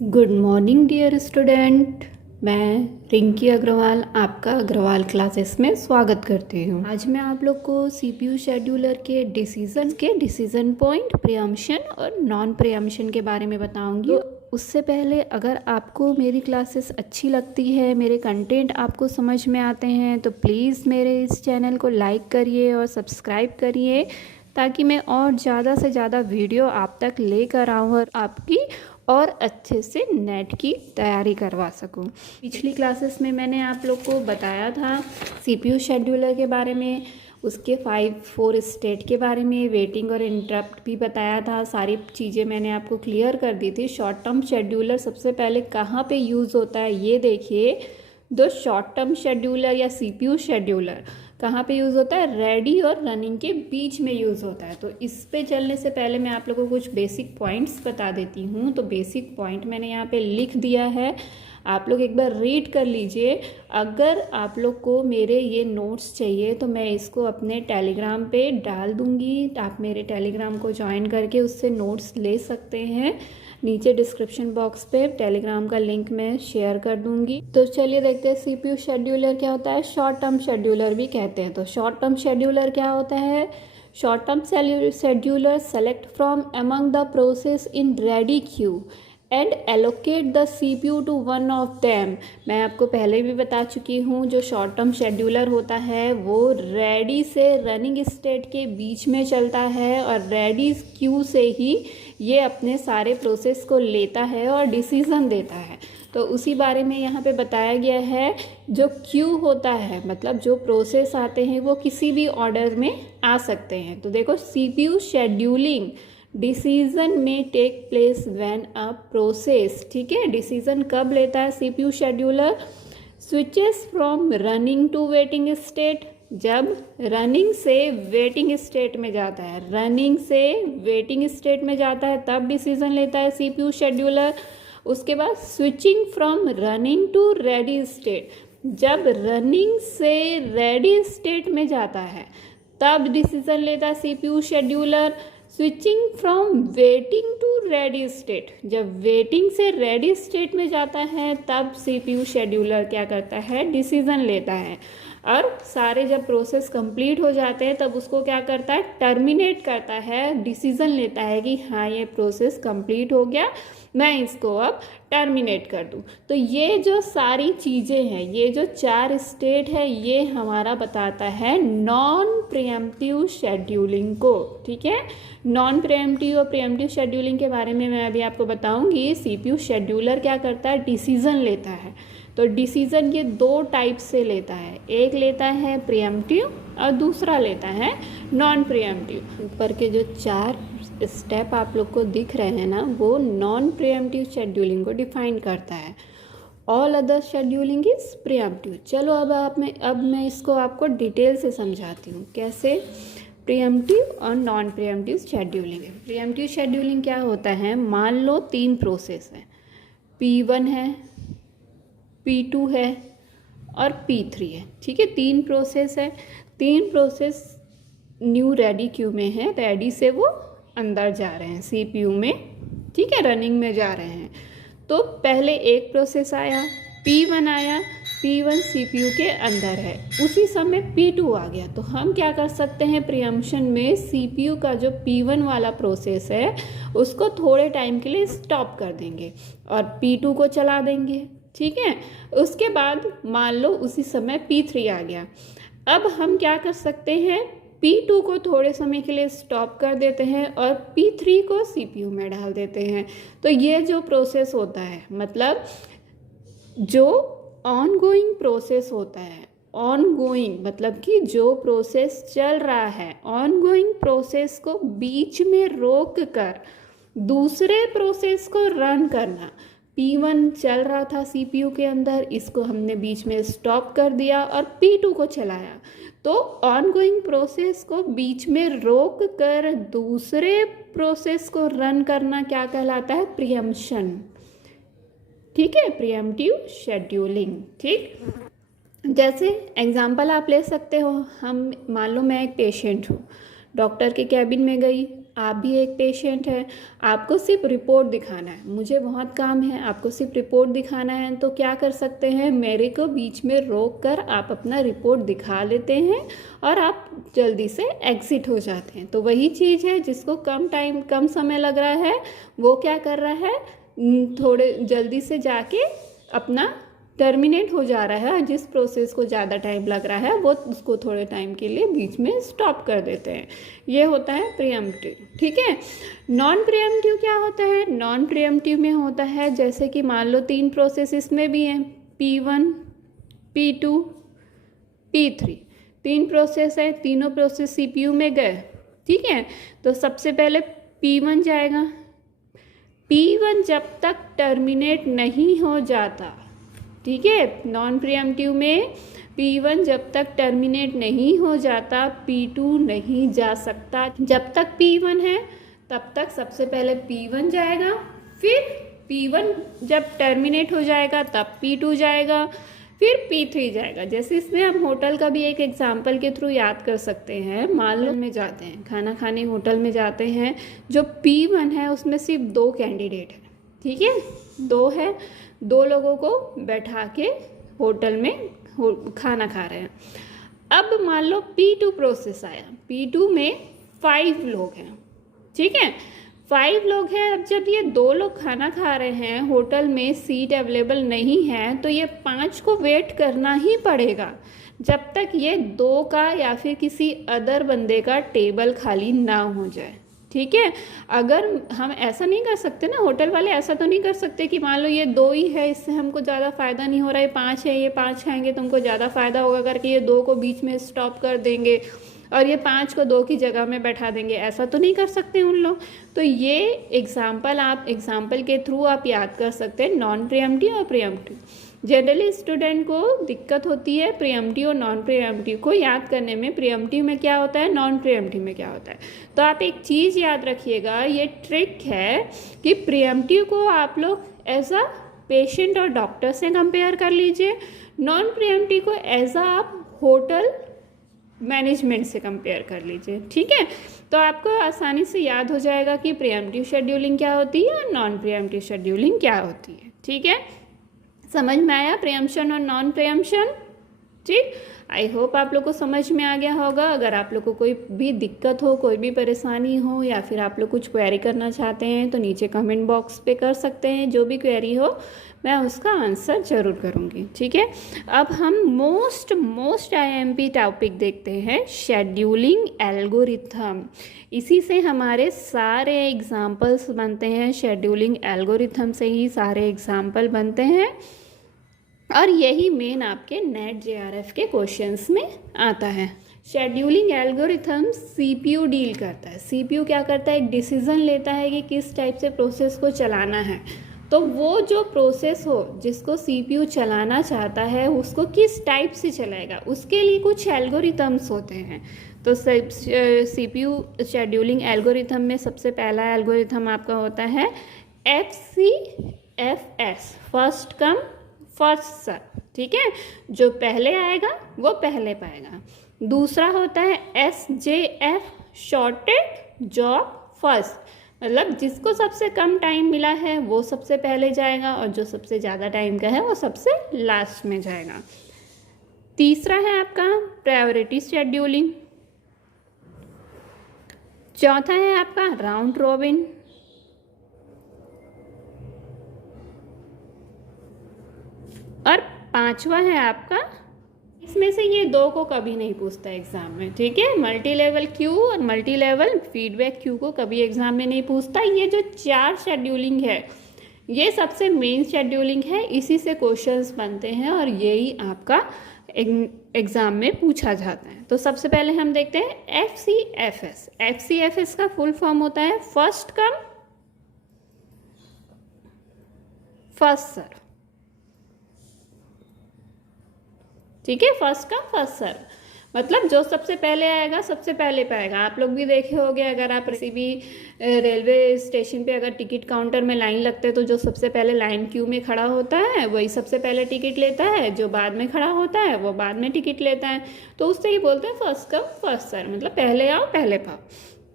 Good morning dear student. मैं रिंकी अग्रवाल आपका Agarwal classes में स्वागत करती हूँ। आज मैं आप लोग को सीपीयू शेड्यूलर के डिसीजन पॉइंट, प्रीएम्पशन और नॉन प्रीएम्पशन के बारे में बताऊंगी। तो उससे पहले अगर आपको मेरी क्लासेस अच्छी लगती है, मेरे कंटेंट आपको समझ में आते हैं, तो प्लीज़ मेरे इस चैनल को लाइक करिए और सब्सक्राइब करिए ताकि मैं और ज़्यादा से ज़्यादा वीडियो आप तक लेकर आऊँ और आपकी और अच्छे से नेट की तैयारी करवा सकूं। पिछली क्लासेस में मैंने आप लोग को बताया था सीपीयू शेड्यूलर के बारे में, उसके 4 स्टेट के बारे में, वेटिंग और इंटरप्ट भी बताया था। सारी चीज़ें मैंने आपको क्लियर कर दी थी। शॉर्ट टर्म शेड्यूलर सबसे पहले कहाँ पे यूज़ होता है ये देखिए। दो शॉर्ट टर्म शेड्यूलर या सीपीयू शेड्यूलर कहाँ पे यूज़ होता है? रेडी और रनिंग के बीच में यूज़ होता है। तो इस पे चलने से पहले मैं आप लोगों को कुछ बेसिक पॉइंट्स बता देती हूँ। तो बेसिक पॉइंट मैंने यहाँ पे लिख दिया है, आप लोग एक बार रीड कर लीजिए। अगर आप लोग को मेरे ये नोट्स चाहिए तो मैं इसको अपने टेलीग्राम पे डाल दूँगी। आप मेरे टेलीग्राम को ज्वाइन करके उससे नोट्स ले सकते हैं। नीचे डिस्क्रिप्शन बॉक्स पे टेलीग्राम का लिंक मैं शेयर कर दूंगी। तो चलिए देखते हैं सीपीयू शेड्यूलर क्या होता है। शॉर्ट टर्म शेड्यूलर भी कहते हैं। तो शॉर्ट टर्म शेड्यूलर क्या होता है? Short term scheduler select from among the process in ready queue and allocate the CPU to one of them. मैं आपको पहले भी बता चुकी हूँ, जो शॉर्ट टर्म शेड्यूलर होता है वो रेडी से रनिंग स्टेट के बीच में चलता है और रेडी क्यू से ही ये अपने सारे प्रोसेस को लेता है और डिसीज़न देता है। तो उसी बारे में यहाँ पे बताया गया है। जो क्यू होता है मतलब जो प्रोसेस आते हैं वो किसी भी ऑर्डर में आ सकते हैं। तो देखो, सीपीयू शेड्यूलिंग डिसीजन में take place when a process, ठीक है, डिसीजन कब लेता है CPU scheduler? Switches from running to waiting state, जब रनिंग से वेटिंग स्टेट में जाता है, रनिंग से वेटिंग स्टेट में जाता है तब डिसीजन लेता है सीपीयू शेड्यूलर। उसके बाद switching from running to ready state, जब रनिंग से रेडी स्टेट में जाता है तब डिसीजन लेता है CPU scheduler. Switching from waiting to ready state, जब वेटिंग से रेडी स्टेट में जाता है तब सीपीयू शेड्यूलर क्या करता है? डिसीजन लेता है। और सारे जब प्रोसेस कंप्लीट हो जाते हैं तब उसको क्या करता है? टर्मिनेट करता है, डिसीजन लेता है कि हाँ ये प्रोसेस कंप्लीट हो गया, मैं इसको अब टर्मिनेट कर दूँ। तो ये जो सारी चीज़ें हैं, ये जो 4 स्टेट है, ये हमारा बताता है नॉन प्रीएम्प्टिव शेड्यूलिंग को, ठीक है। नॉन प्रीएम्प्टिव और प्रीएम्प्टिव शेड्यूलिंग के बारे में मैं अभी आपको बताऊंगी। सीपीयू शेड्यूलर क्या करता है? डिसीजन लेता है। तो डिसीजन ये 2 टाइप से लेता है, एक लेता है प्रीएम्प्टिव और दूसरा लेता है नॉन प्रीएम्प्टिव। ऊपर के जो 4 स्टेप आप लोग को दिख रहे हैं ना, वो नॉन प्रीएम्प्टिव शेड्यूलिंग को डिफाइन करता है। All other scheduling is pre-emptive. चलो अब मैं इसको आपको डिटेल से समझाती हूँ कैसे प्रीएम्प्टिव और नॉन प्रीएम्प्टिव शेड्यूलिंग है। प्रीएम्प्टिव शेड्यूलिंग क्या होता है? मान लो 3 प्रोसेस है, P1 है, P2 है और P3 है, ठीक है। 3 प्रोसेस है, 3 प्रोसेस न्यू रेडी क्यू में है, रेडी से वो अंदर जा रहे हैं सीपीयू में, ठीक है, रनिंग में जा रहे हैं। तो पहले एक प्रोसेस आया, P1 आया, P1 सीपीयू के अंदर है, उसी समय P2 आ गया। तो हम क्या कर सकते हैं? प्रीएम्पशन में सीपीयू का जो P1 वाला प्रोसेस है उसको थोड़े टाइम के लिए स्टॉप कर देंगे और P2 को चला देंगे, ठीक है। उसके बाद मान लो उसी समय P3 आ गया। अब हम क्या कर सकते हैं? P2 को थोड़े समय के लिए स्टॉप कर देते हैं और P3 को सीपीयू में डाल देते हैं। तो ये जो प्रोसेस होता है, मतलब जो ऑनगोइंग प्रोसेस होता है, ऑनगोइंग मतलब कि जो प्रोसेस चल रहा है, ऑनगोइंग प्रोसेस को बीच में रोक कर दूसरे प्रोसेस को रन करना। P1 चल रहा था सीपीयू के अंदर, इसको हमने बीच में स्टॉप कर दिया और P2 को चलाया। तो ऑनगोइंग प्रोसेस को बीच में रोक कर दूसरे प्रोसेस को रन करना क्या कहलाता है? प्रीएम्पशन, ठीक है, प्रीएम्प्टिव शेड्यूलिंग, ठीक। जैसे एग्जांपल आप ले सकते हो, हम मान लो मैं एक पेशेंट हूँ, डॉक्टर के कैबिन में गई, आप भी एक पेशेंट हैं, आपको सिर्फ रिपोर्ट दिखाना है, मुझे बहुत काम है, आपको सिर्फ रिपोर्ट दिखाना है, तो क्या कर सकते हैं, मेरे को बीच में रोक कर आप अपना रिपोर्ट दिखा लेते हैं और आप जल्दी से एग्जिट हो जाते हैं। तो वही चीज़ है, जिसको कम समय लग रहा है वो क्या कर रहा है, थोड़े जल्दी से जाके अपना टर्मिनेट हो जा रहा है, और जिस प्रोसेस को ज़्यादा टाइम लग रहा है वो उसको थोड़े टाइम के लिए बीच में स्टॉप कर देते हैं। ये होता है प्रीएम्प्टिव। ठीक है, नॉन प्रीएम्प्टिव क्या होता है, नॉन प्रीएम्प्टिव में होता है जैसे कि मान लो 3 प्रोसेस इसमें भी हैं, P1, P2, P3, 3 प्रोसेस है, तीनों प्रोसेस CPU में गए। ठीक है, तो सबसे पहले P1 जाएगा। P1 जब तक टर्मिनेट नहीं हो जाता, ठीक है, नॉन प्रीएम्प्टिव में P1 जब तक टर्मिनेट नहीं हो जाता P2 नहीं जा सकता। जब तक P1 है तब तक सबसे पहले P1 जाएगा, फिर P1 जब टर्मिनेट हो जाएगा तब P2 जाएगा, फिर P3 जाएगा। जैसे इसमें हम होटल का भी एक एग्जाम्पल के थ्रू याद कर सकते हैं। मान लो में जाते हैं, खाना खाने होटल में जाते हैं, जो P1 है उसमें सिर्फ 2 कैंडिडेट है। ठीक है, 2 है, 2 लोगों को बैठा के होटल में खाना खा रहे हैं। अब मान लो P2 प्रोसेस आया, P2 में 5 लोग हैं। ठीक है, 5 लोग हैं। अब जब ये 2 लोग खाना खा रहे हैं, होटल में सीट अवेलेबल नहीं है, तो ये 5 को वेट करना ही पड़ेगा जब तक ये 2 का या फिर किसी अदर बंदे का टेबल खाली ना हो जाए। ठीक है, अगर हम ऐसा नहीं कर सकते ना, होटल वाले ऐसा तो नहीं कर सकते कि मान लो ये 2 ही है, इससे हमको ज़्यादा फ़ायदा नहीं हो रहा है, 5 है, ये 5 खाएंगे तो हमको ज़्यादा फ़ायदा होगा करके ये 2 को बीच में स्टॉप कर देंगे और ये 5 को 2 की जगह में बैठा देंगे। ऐसा तो नहीं कर सकते उन लोग। तो ये एग्जाम्पल के थ्रू आप याद कर सकते हैं नॉन प्रीएम्प्टिव और प्रीएम्प्टिव। जनरली स्टूडेंट को दिक्कत होती है प्रीएम्प्टिव और नॉन प्रीएम्प्टिव को याद करने में। प्रीएम्प्टिव में क्या होता है, नॉन प्रीएम्प्टिव में क्या होता है। तो आप एक चीज़ याद रखिएगा, ये ट्रिक है कि प्रीएम्प्टिव को आप लोग एज अ पेशेंट और डॉक्टर से कंपेयर कर लीजिए, नॉन प्रीएम्प्टिव को एज अ आप होटल मैनेजमेंट से कंपेयर कर लीजिए। ठीक है, तो आपको आसानी से याद हो जाएगा कि प्रीएम्प्टिव शेड्यूलिंग क्या होती है और नॉन प्रीएम्प्टिव शेड्यूलिंग क्या होती है। ठीक है, समझ में आया प्रीएम्प्शन और नॉन प्रीएम्प्शन। ठीक, आई होप आप लोग को समझ में आ गया होगा। अगर आप लोग को कोई भी दिक्कत हो, कोई भी परेशानी हो, या फिर आप लोग कुछ क्वेरी करना चाहते हैं तो नीचे कमेंट बॉक्स पे कर सकते हैं। जो भी क्वेरी हो मैं उसका आंसर ज़रूर करूँगी। ठीक है, अब हम मोस्ट IMP टॉपिक देखते हैं, शेड्यूलिंग एल्गोरिथम। इसी से हमारे सारे एग्जाम्पल्स बनते हैं, शेड्यूलिंग एल्गोरिथम से ही सारे एग्जाम्पल बनते हैं, और यही मेन आपके नेट JRF के क्वेश्चंस में आता है। शेड्यूलिंग एल्गोरिथम CPU डील करता है। CPU क्या करता है, एक डिसीजन लेता है कि किस टाइप से प्रोसेस को चलाना है। तो वो जो प्रोसेस हो जिसको CPU चलाना चाहता है उसको किस टाइप से चलाएगा, उसके लिए कुछ एल्गोरिथम्स होते हैं। तो CPU शेड्यूलिंग एल्गोरिथम में सबसे पहला एल्गोरिथम आपका होता है FCFS, first come first serve. ठीक है, जो पहले आएगा वो पहले पाएगा। दूसरा होता है SJF, शॉर्टेड जॉब फर्स्ट, मतलब जिसको सबसे कम टाइम मिला है वो सबसे पहले जाएगा, और जो सबसे ज़्यादा टाइम का है वो सबसे लास्ट में जाएगा। तीसरा है आपका प्रायोरिटी शेड्यूलिंग। चौथा है आपका राउंड रॉबिन। और पांचवा है आपका, इसमें से ये 2 को कभी नहीं पूछता एग्जाम में। ठीक है, मल्टी लेवल क्यू और मल्टी लेवल फीडबैक क्यू को कभी एग्जाम में नहीं पूछता। ये जो 4 शेड्यूलिंग है ये सबसे मेन शेड्यूलिंग है, इसी से क्वेश्चंस बनते हैं और यही आपका एग्जाम में पूछा जाता है। तो सबसे पहले हम देखते हैं FCFS। FCFS का फुल फॉर्म होता है फर्स्ट कम फर्स्ट सर्व। ठीक है, फर्स्ट कम फर्स्ट सर्व मतलब जो सबसे पहले आएगा सबसे पहले पाएगा। आप लोग भी देखे होंगे, अगर आप किसी भी रेलवे स्टेशन पे अगर टिकट काउंटर में लाइन लगते हैं तो जो सबसे पहले लाइन क्यू में खड़ा होता है वही सबसे पहले टिकट लेता है, जो बाद में खड़ा होता है वो बाद में टिकट लेता है। तो उससे ही बोलते हैं फर्स्ट कम फर्स्ट सर्व, मतलब पहले आओ पहले पाओ।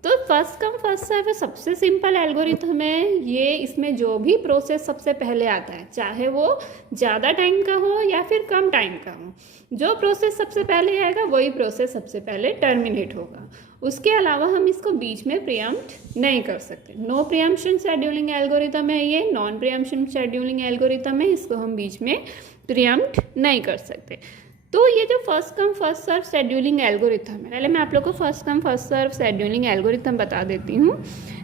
तो फर्स्ट कम फर्स्ट सर्व सबसे सिंपल एल्गोरिथम है ये। इसमें जो भी प्रोसेस सबसे पहले आता है, चाहे वो ज़्यादा टाइम का हो या फिर कम टाइम का हो, जो प्रोसेस सबसे पहले आएगा वही प्रोसेस सबसे पहले टर्मिनेट होगा। उसके अलावा हम इसको बीच में प्रीएम्प्ट नहीं कर सकते। नो प्रीएम्प्शन शेड्यूलिंग एल्गोरिथम है ये, नॉन प्रीएम्प्शन शेड्यूलिंग एल्गोरिथम है, इसको हम बीच में प्रीएम्प्ट नहीं कर सकते। तो ये जो first come first serve scheduling algorithm है, पहले मैं आप लोग को first come first serve scheduling algorithm बता देती हूँ।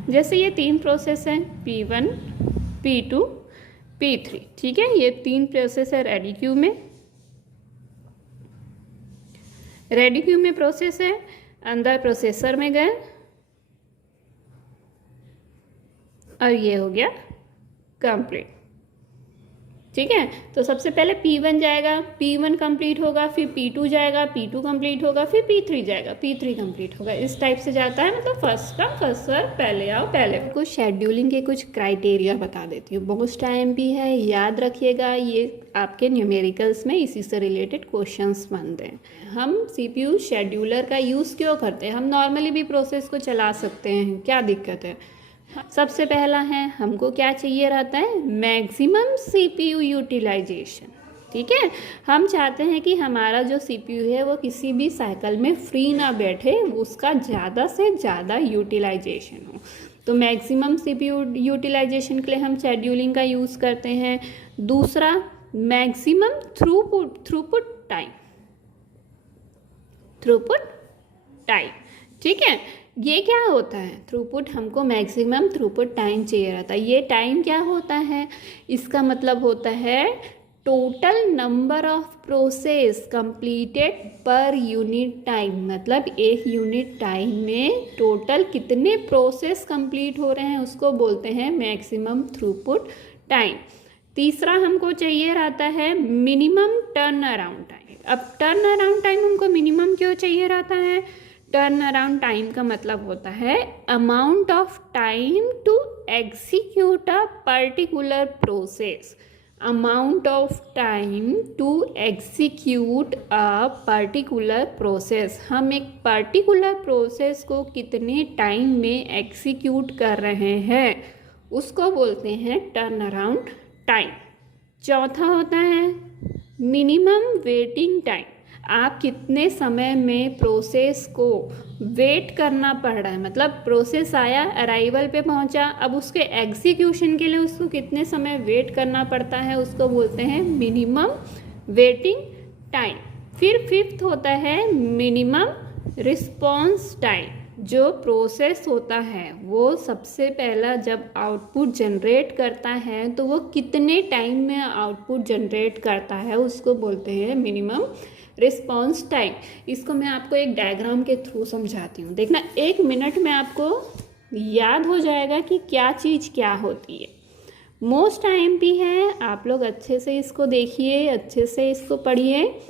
जैसे ये 3 प्रोसेस हैं, P1, P2, P3, ठीक है। ये 3 प्रोसेस है रेडी क्यू में। रेडी क्यू में प्रोसेस है, अंदर प्रोसेसर में गए और ये हो गया कंप्लीट, ठीक है। तो सबसे पहले P1 जाएगा, P1 कंप्लीट होगा, फिर P2 जाएगा, P2 कंप्लीट होगा, फिर P3 जाएगा, P3 कंप्लीट होगा। इस टाइप से जाता है, मतलब फर्स्ट कम फर्स्ट सर्व, पहले आओ पहले। कुछ शेड्यूलिंग के कुछ क्राइटेरिया बता देती हूँ, मोस्ट टाइम भी है, याद रखिएगा। ये आपके न्यूमेरिकल्स में इसी से रिलेटेड क्वेश्चंस बनते हैं। हम CPU शेड्यूलर का यूज़ क्यों करते हैं? हम नॉर्मली भी प्रोसेस को चला सकते हैं, क्या दिक्कत है? सबसे पहला है, हमको क्या चाहिए रहता है? मैक्सिमम CPU यूटिलाइजेशन, ठीक है। हम चाहते हैं कि हमारा जो CPU है वो किसी भी साइकिल में फ्री ना बैठे, उसका ज़्यादा से ज़्यादा यूटिलाइजेशन हो। तो मैक्सिमम CPU यूटिलाइजेशन के लिए हम शेड्यूलिंग का यूज़ करते हैं। दूसरा, मैक्सिमम थ्रूपुट टाइम, ठीक है। ये क्या होता है? थ्रूपुट, हमको मैक्सिमम थ्रूपुट टाइम चाहिए रहता है। ये टाइम क्या होता है? इसका मतलब होता है total number of process completed per unit time. मतलब एक यूनिट टाइम में टोटल कितने प्रोसेस कंप्लीट हो रहे हैं उसको बोलते हैं मैक्सिमम थ्रूपुट टाइम। तीसरा हमको चाहिए रहता है मिनिमम टर्न अराउंड टाइम। अब टर्न अराउंड टाइम हमको मिनिमम क्यों चाहिए रहता है? टर्न अराउंड टाइम का मतलब होता है amount of time to execute a particular process. Amount of time to execute a particular process. हम एक पर्टिकुलर प्रोसेस को कितने टाइम में एग्जीक्यूट कर रहे हैं उसको बोलते हैं टर्न अराउंड टाइम। चौथा होता है मिनिमम वेटिंग टाइम। आप कितने समय में प्रोसेस को वेट करना पड़ रहा है, मतलब प्रोसेस आया, अराइवल पे पहुंचा, अब उसके एग्जीक्यूशन के लिए उसको कितने समय वेट करना पड़ता है उसको बोलते हैं मिनिमम वेटिंग टाइम। फिर फिफ्थ होता है मिनिमम रिस्पॉन्स टाइम। जो प्रोसेस होता है वो सबसे पहला जब आउटपुट जनरेट करता है तो वो कितने टाइम में आउटपुट जनरेट करता है उसको बोलते हैं मिनिमम रिस्पॉन्स टाइम। इसको मैं आपको एक डायग्राम के थ्रू समझाती हूँ, देखना 1 मिनट में आपको याद हो जाएगा कि क्या चीज़ क्या होती है। मोस्ट टाइम भी है, आप लोग अच्छे से इसको देखिए, अच्छे से इसको पढ़िए।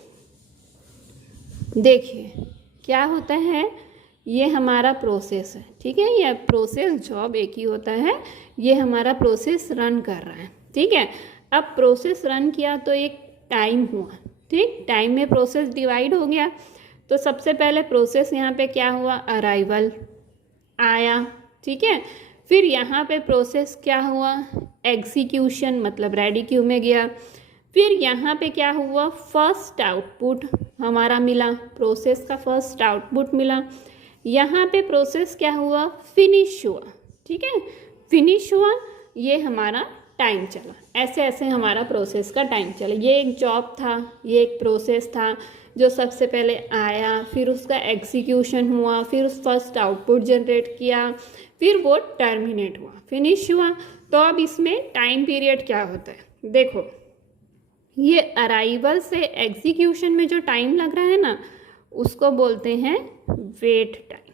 देखिए क्या होता है, ये हमारा प्रोसेस है, ठीक है। ये प्रोसेस जॉब एक ही होता है, ये हमारा प्रोसेस रन कर रहा है, ठीक है। अब प्रोसेस रन किया तो एक टाइम हुआ, ठीक। टाइम में प्रोसेस डिवाइड हो गया। तो सबसे पहले प्रोसेस यहाँ पे क्या हुआ? अराइवल आया, ठीक है। फिर यहाँ पे प्रोसेस क्या हुआ? एग्जीक्यूशन, मतलब रेडी क्यू में गया। फिर यहाँ पे क्या हुआ? फर्स्ट आउटपुट हमारा मिला, प्रोसेस का फर्स्ट आउटपुट मिला। यहाँ पे प्रोसेस क्या हुआ? फिनिश हुआ, ठीक है। फिनिश हुआ, ये हमारा टाइम चला। ऐसे ऐसे हमारा प्रोसेस का टाइम चला। ये एक जॉब था, ये एक प्रोसेस था जो सबसे पहले आया, फिर उसका एग्जीक्यूशन हुआ, फिर उस फर्स्ट आउटपुट जनरेट किया, फिर वो टर्मिनेट हुआ, फिनिश हुआ। तो अब इसमें टाइम पीरियड क्या होता है? देखो, ये अराइवल से एग्जीक्यूशन में जो टाइम लग रहा है ना उसको बोलते हैं वेट टाइम,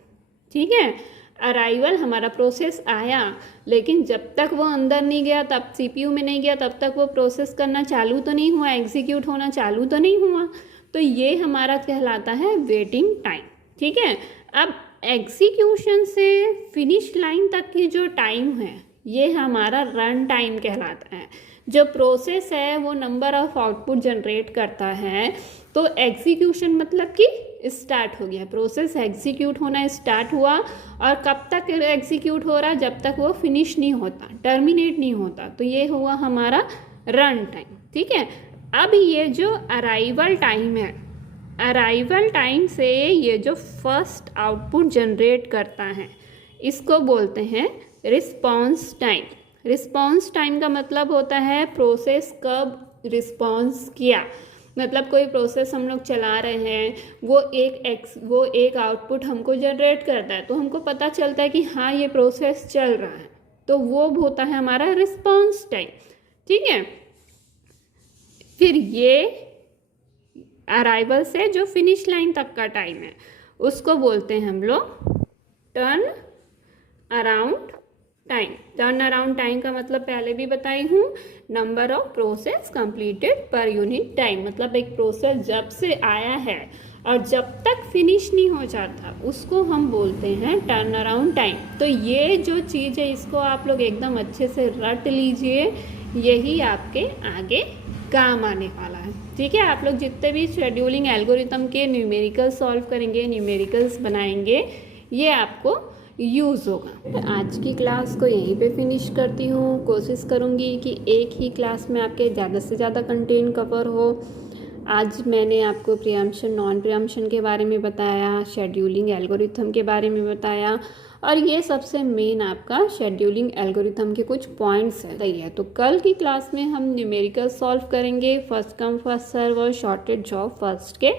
ठीक है। अराइवल, हमारा प्रोसेस आया लेकिन जब तक वो अंदर नहीं गया, तब CPU में नहीं गया, तब तक वो प्रोसेस करना चालू तो नहीं हुआ, एग्जीक्यूट होना चालू तो नहीं हुआ। तो ये हमारा कहलाता है वेटिंग टाइम, ठीक है। अब एग्जीक्यूशन से फिनिश लाइन तक की जो टाइम है ये हमारा रन टाइम कहलाता है। जो प्रोसेस है वो नंबर ऑफ आउटपुट जनरेट करता है, तो एग्जीक्यूशन मतलब कि स्टार्ट हो गया, प्रोसेस एग्जीक्यूट होना स्टार्ट हुआ। और कब तक एग्जीक्यूट हो रहा, जब तक वो फिनिश नहीं होता, टर्मिनेट नहीं होता। तो ये हुआ हमारा रन टाइम। ठीक है, अब ये जो अराइवल टाइम है, अराइवल टाइम से ये जो फर्स्ट आउटपुट जनरेट करता है, इसको बोलते हैं रिस्पॉन्स टाइम। रिस्पॉन्स टाइम का मतलब होता है प्रोसेस कब रिस्पॉन्स किया। मतलब कोई प्रोसेस हम लोग चला रहे हैं, वो एक आउटपुट हमको जनरेट करता है, तो हमको पता चलता है कि हाँ ये प्रोसेस चल रहा है, तो वो होता है हमारा रिस्पॉन्स टाइम। ठीक है, फिर ये अराइवल से जो फिनिश लाइन तक का टाइम है, उसको बोलते हैं हम लोग turn around time. Turn around time का मतलब पहले भी बताई हूँ, number of process completed per unit time. मतलब एक प्रोसेस जब से आया है और जब तक फिनिश नहीं हो जाता, उसको हम बोलते हैं टर्न अराउंड टाइम। तो ये जो चीज़ है, इसको आप लोग एकदम अच्छे से रट लीजिए, यही आपके आगे काम आने वाला है। ठीक है, आप लोग जितने भी शेड्यूलिंग एल्गोरिथम के न्यूमेरिकल सॉल्व करेंगे, न्यूमेरिकल्स बनाएंगे, ये आपको यूज़ होगा। आज की क्लास को यहीं पे फिनिश करती हूँ। कोशिश करूँगी कि एक ही क्लास में आपके ज़्यादा से ज़्यादा कंटेंट कवर हो। आज मैंने आपको प्रीएम्पशन नॉन प्रीएम्पशन के बारे में बताया, शेड्यूलिंग एल्गोरिथम के बारे में बताया, और ये सबसे मेन आपका शेड्यूलिंग एल्गोरिथम के कुछ पॉइंट्स है। सही है, तो कल की क्लास में हम न्यूमेरिकल सॉल्व करेंगे, फर्स्ट कम फर्स्ट सर्व और शॉर्टेड जॉब फर्स्ट के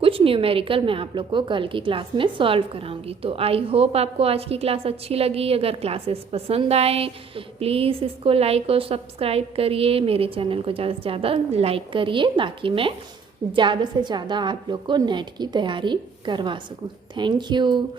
कुछ न्यूमेरिकल मैं आप लोग को कल की क्लास में सॉल्व कराऊंगी। तो आई होप आपको आज की क्लास अच्छी लगी। अगर क्लासेस पसंद आए तो प्लीज़ इसको लाइक और सब्सक्राइब करिए, मेरे चैनल को ज़्यादा से ज़्यादा लाइक करिए, ताकि मैं ज़्यादा से ज़्यादा आप लोग को नेट की तैयारी करवा सकूँ। Thank you.